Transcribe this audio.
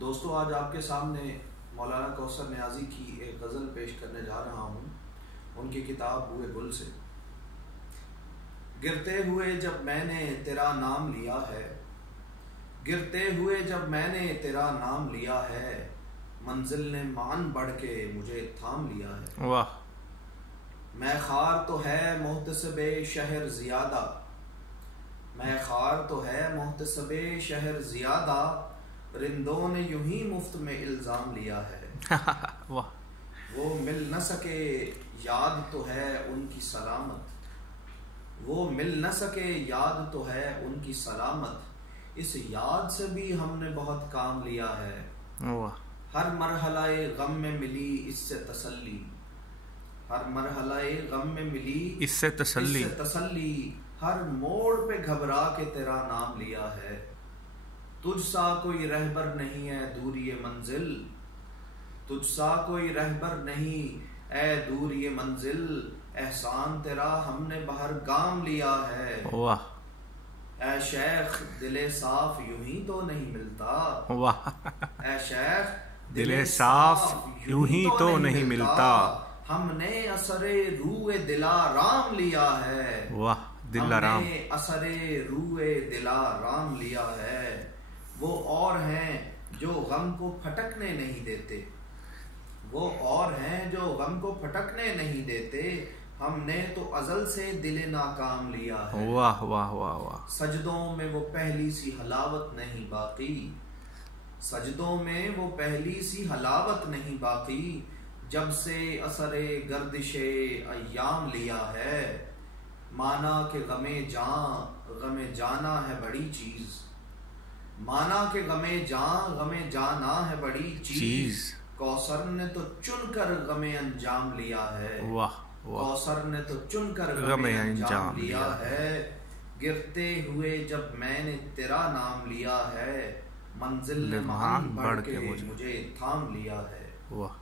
دوستو آج آپ کے سامنے مولانا کوثر نیازی کی ایک غزل پیش کرنے جا رہا ہوں ان کی کتاب بوئے گل سے۔ گرتے ہوئے جب میں نے تیرا نام لیا ہے، گرتے ہوئے جب میں نے تیرا نام لیا ہے، منزل نے مان بڑھ کے مجھے تھام لیا ہے۔ واہ! میں خار تو ہے محتسب شہر زیادہ، میں خار تو ہے محتسب شہر زیادہ، رندوں نے یوں ہی مفت میں الزام لیا ہے۔ واہ! وہ مل نہ سکے یاد تو ہے ان کی سلامت، وہ مل نہ سکے یاد تو ہے ان کی سلامت، اس یاد سے بھی ہم نے بہت کام لیا ہے۔ واہ! ہر مرحلہ غم میں ملی اس سے تسلی، ہر مرحلہ غم میں ملی اس سے تسلی، ہر موڑ پہ گھبرا کے تیرا نام لیا ہے۔ تجھ سا کوئی رہبر نہیں ہے دوری منزل، تجھ سا کوئی رہبر نہیں اے دوری منزل، احسان تیرا ہم نے بہر گام لیا ہے۔ واہ! اے شیخ دل صاف یوں ہی تو نہیں ملتا، واہ! اے شیخ دل صاف یوں ہی تو نہیں ملتا، ہم نے اثر روئے دلارام لیا ہے۔ واہ! دلارام، ہم نے اثر روئے دلارام لیا ہے۔ وہ اور ہیں جو غم کو پھٹکنے نہیں دیتے، وہ اور ہیں جو غم کو پھٹکنے نہیں دیتے، ہم نے تو ازل سے دل ناکام لیا ہے۔ واہ واہ واہ واہ! سجدوں میں وہ پہلی سی حلاوت نہیں باقی، سجدوں میں وہ پہلی سی حلاوت نہیں باقی، جب سے اثر گردش ایام لیا ہے۔ مانا کہ غم جانا ہے بڑی چیز، مانا کہ غم جانا ہے بڑی چیز، کوثر نے تو چن کر غم انجام لیا ہے۔ واہ واہ! کوثر نے تو چن کر غم انجام لیا ہے۔ گرتے ہوئے جب میں نے تیرا نام لیا ہے، منزل نے مان بڑھ کے مجھے تھام لیا ہے۔ واہ!